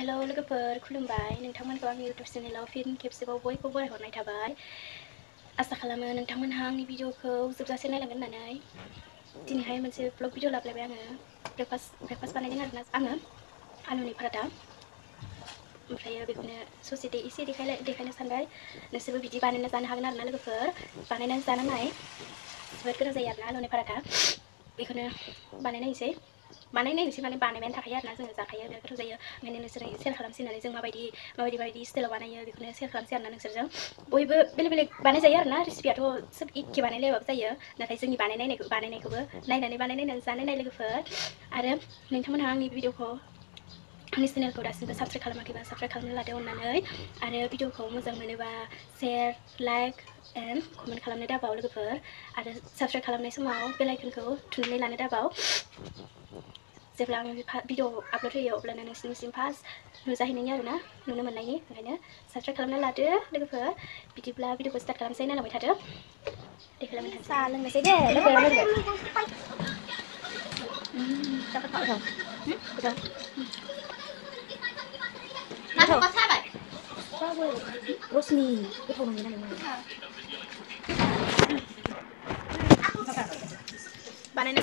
Hello लोगोफोर खुलुमबाय नोंथांमोनखौ आंनि YouTube चेनेलाव फिन खेबसेबाव बयखौबो बरायहरनाय थाबाय आसा खालामो नोंथांमोनहा आंनि भिडिअखौ जोबजासे नायलांगोन होननानै दिनैहाय मोनसे ब्लग भिडिअ लाबोलायबाय आङो ब्रेकफास्ट बानायदों आरोना आङो आलुनि पराथा ओमफ्राय बेखौनो ससे एसे देखायनो सानबाय नोंसोरबो बिदि बानायना जानो हागोन आरोना लोगोफोर बानायनानै जानो नाय जोबोद गोथाव जायो आरोना आलुनि पराथा बेखौनो बानायनायसै माने बानायबायानो थाखायो आरोना जोङो जाखायो बिराद गोथाव जायो ओंखायनो नोंसोर सेयार खालामसै होननानै जों माबायदि स्टाइलाव बानायो बेखौनो सेयार खालामसै आरोना नोंसोरजों बयबो बेलेग बानाय जायो आरोना रेसिपियाथ' सोब एखे बानायलायबाबो जायो नाथाय जोंनि बानायनायखौबो नायनानै जानो नाय लोगोफोर आरो नोंथांमोनहा आंनि भिडिअखौ आंनि चेनेलखौ दासिमबो साबस्क्राइब खालामाखैबा साबस्क्राइब खालामनो लादो अननानै आरो भिडिअखौ मोजां मोनोबा शेयार लाइक एन्ड कमेन्ट खालामनो दाबाव लोगोफोर आरो साबस्क्राइब खालामनाय समाव बेल आइकनखौ थुनानै लानो दाबाव जेब्ला आं भिडिअ आपल'ड होयो अब्लानो नोंसिनिसिम फार्स्ट नुजाहैनायनि आरोना नुनो मोननायनि ओंखायनो साबस्क्राइब खालामना लादो लोगोफोर बिदिब्ला भिडिअखौ स्टार्ट खालामसै नायलांबाय थादो देखायलांबाय थानोसै साहा लोंनोसै दे लोगो रसनि गोथाव नङा नोङो बानायनो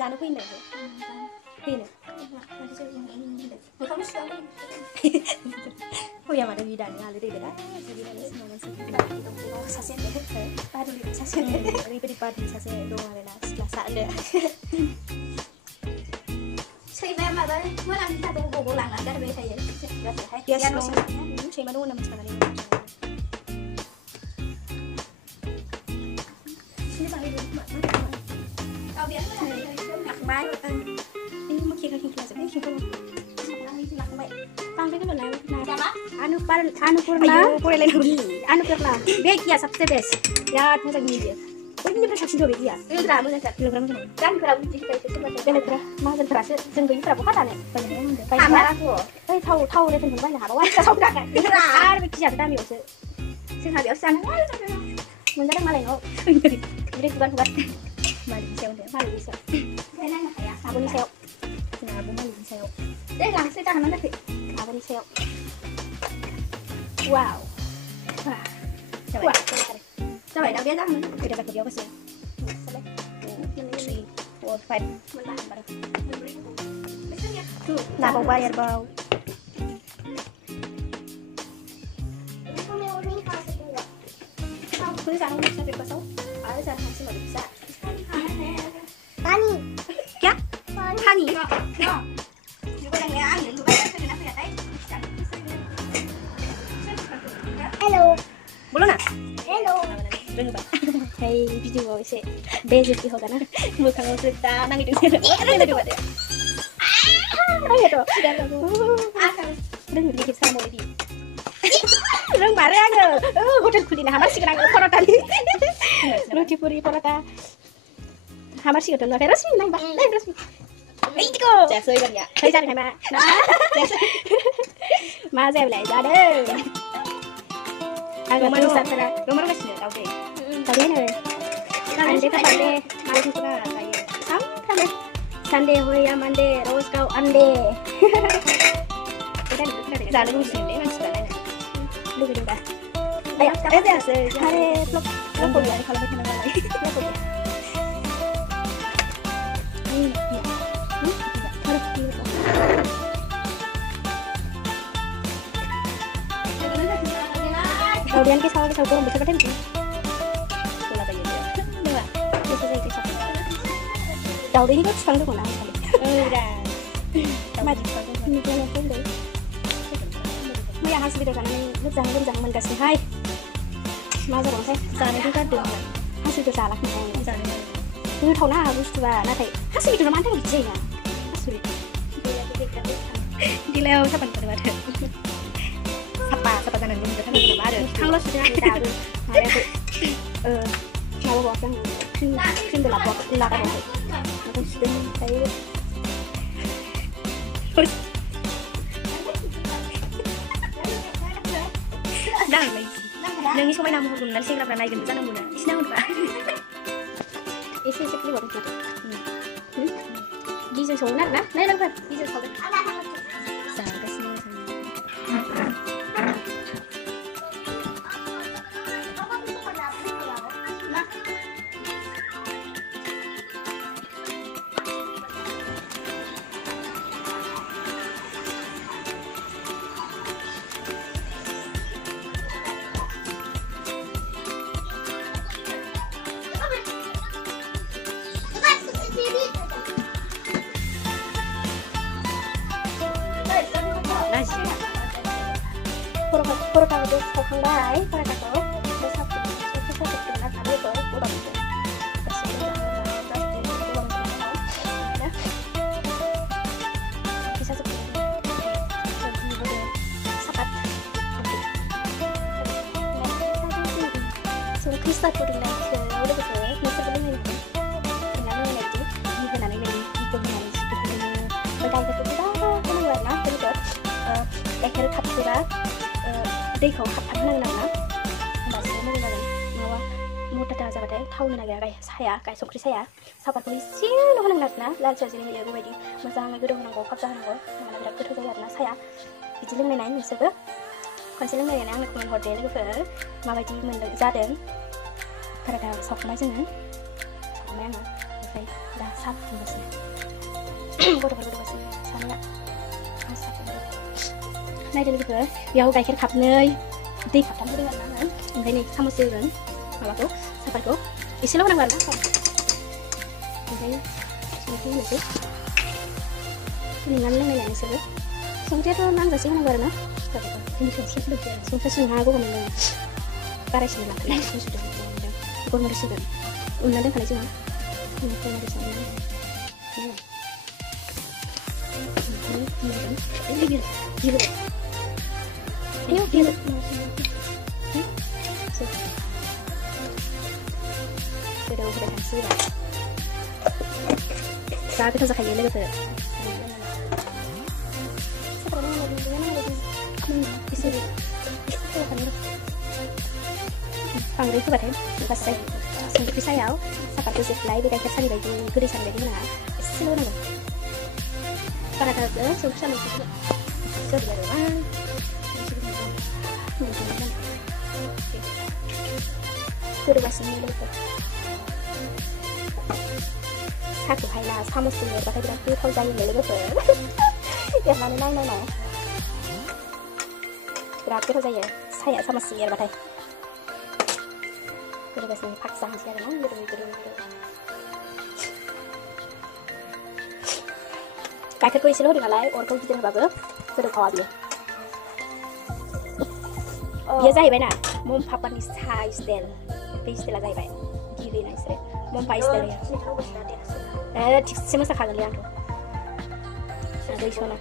जानो फैनो फैया माथो बि दानो आलु दैदों सासे ओरैबायदि बादि सासे दं आरोना सिख्लासा सैमाया माबा मोनानि थाखाय बबाव लांनानै गारबाय थायो सैमा दङ नामा सानानै Annapurna begia सबसे बेस्ट बिराद मोजां नुयो बयनिफ्राय साबसिन बे बेगिया लोंग्रा मोजांथार गानफोरा बिदि बेलेगफोरा माहाजोनफोरासो जों गैयिफोरा बहा दानो ओइ थाव रेफेनखौनो बायनो हाबावा आरो बेगियाबो दामियावसो जोंहा बेयावसो जानो मोनजादों मालायनाव बिदि खुगान मालिकनि सायाव मालिकनि सायाव नायनो हाया आब'नि सायाव जोंना आब' मालिकनि सायाव दे लांसै जाहोनानै जाखै आब'नि सायाव वाव Coba dah biasa kan? Udah pakai dia apa sih? 3, 4, 5. Nah, mau bayar bau. cứ ra không sao việc có xấu ở ra không xin mà được ra Pani. क्या Hani Hello. बोलो ना Hello. hay video sẽ bây giờ thì họ gắn mưa khang sẽ ta năng itu sih ada lagi ada ya tuh đừng dikit sama di đừng bareng hotel kulina hamar sih kerang porota nih roti puri porota hamar sih hotel resmi nang bah resmi Iko dạ xơi gần nhỉ thời gian này mà mà dẹp lại ra đây agak tulisan pada nomor masih ada oke kalian Ande kapan deh hari itu kan kayak sama Sunday hoya Monday rose kau Ande udah lu sih deh masih ada lu gitu dah ayo hari vlog ya kalau macam mana lagi vlog ya Kemudian kisah kurang besar kan sih. Bola kayak gitu. Enggak. Bisa kayak kisah. Đầu đi rất sang của nào. Udah. Mà ini kalau pun deh. Mau yang hasil video kan ini jangan mengasih hai. Mà giờ bọn saya chúng ta được hasil video salah nih. Như thầu na harus coba na kayak hasil video mana yang sih ya. Hasil. Di leo kapan pada ada. Sapa jalan belum kita kan ada. Kalau sudah ada mau bawa yangขึ้นไปรับลาไปเลยแล้วก็ซื้อไปdah lagi yang ini semua nama hukum nanti kita pernah ikut sana mula isi nama apa isi seperti apa itu gizi sunat nah apa gizi sunat sangat semua Pura itu kokang baik, para kakak, besar itu dengan tadi itu udah itu. Bisa seperti sapat. So kita pun nak udah betul, masa belum ini. Dengan ini itu, dengan ini itu dengan itu. Berkait kita kan warna terus akhir kapsulat दैखौ खाबथानो नांगोन आरोना होमबासो मोजां जागोन नङाबा मुथा जाबाथाय थावनो नागिरा साया संख्रि साया सापातखौ एसेल' होनांगोन आरोना लाल साहा जेरै होयो बेबायदि मोजाङै गोदौ होनांगौ खाबजा होनांगौ होमबाना बिराद गोथाव जायो आरोना साया बिदि लोंनाय नोंसोरबो खनसे लोंनायनानै आंनो कमेन्ट हरदे लोगोफोर माबायदि मोनदों जादों बारा सावखांबाय जोङो सावखांबाय आङो ओमफ्राय दा साहा फुदुंगासिनो गथ'फोर गोदौगासिनो सानैया नायदो लोगोफोर बेयाव गाइखेर खाबनै दै खाबथाम होदों आरोना आङो ओमफ्राय नै साम'सो होगोन माबाखौ सापातखौ एसेल' होनांगौ आरोना ओमफ्राय संख्रि होनोसै फुदुंनानै लोंनाय नोंसोरबो संख्रियाथ' नांजासे होनांगौ आरोना संख्रि सोंहा गगा मोनदों बारायसिन लांखानाय सुदों गरमरिस होगोन उनना दोनखानाय जोङो Ayo, biar udah hasil lah. Saat kita sekali lagi tuh. Panggilan itu berarti pas saya sendiri bisa ya, saat itu saya beli kesan baju gerisan baju mana, seluruh nama. Para kader, sukses untuk kerja rumah. Sudah masih milik tuh. Satu hay là sau một sự nghiệp và cái đó cứ thâu danh người lấy cái việc mà này cái đó cứ thâu danh vậy sai ở sau một sự nghiệp và thầy गोदौगासिनो फाक्सा हांसै आरो ना गोदौ गाइखेरखौ एसेल' होदों नालाय अरखौ गिदिर होबाबो गोदौखावा बियो जाहैबाय ना मम पापानि स्टाइल बे स्टाइला जाहैबाय गिबि ना इसोरो मम पापा स्टाइल थिगसे मोसाखागोनलै आंथ' दै सना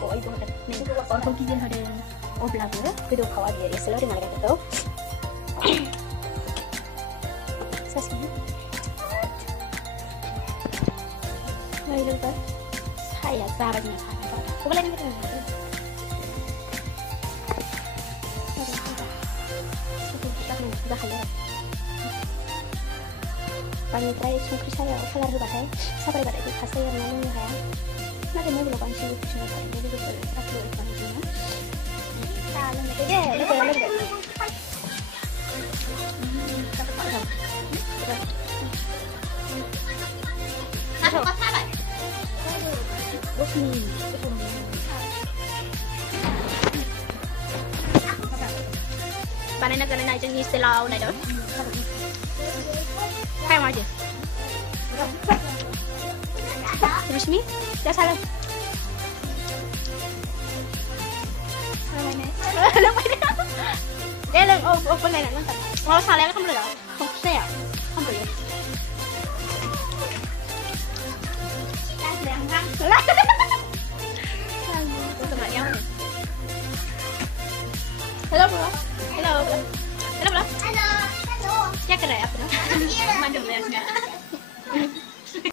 गयबो होदों अरखौ गिदिर होदों अब्लाबो गोदौखावा बियो एसेल' होदों नालाय गाइखेरखौ Lupa saya caranya aku boleh nih sudah halal panitai sungkri saya kalar hebatnya sabar hebat itu khas saya namanya ya nanti mau belok panci itu cuma jadi itu aku pancinya kalau itu deh itu Bạn này cái này chân như xe lao này đó. Khai ngoài chưa? Rishmi, ra sao đây? Đây lên, ô bên này là ngon thật. Ô sao lấy không được à? Không xe à? Không được. Hello bro. Hello. Hello bro. Hello. Hello. Chắc cái này apa? Mana dia?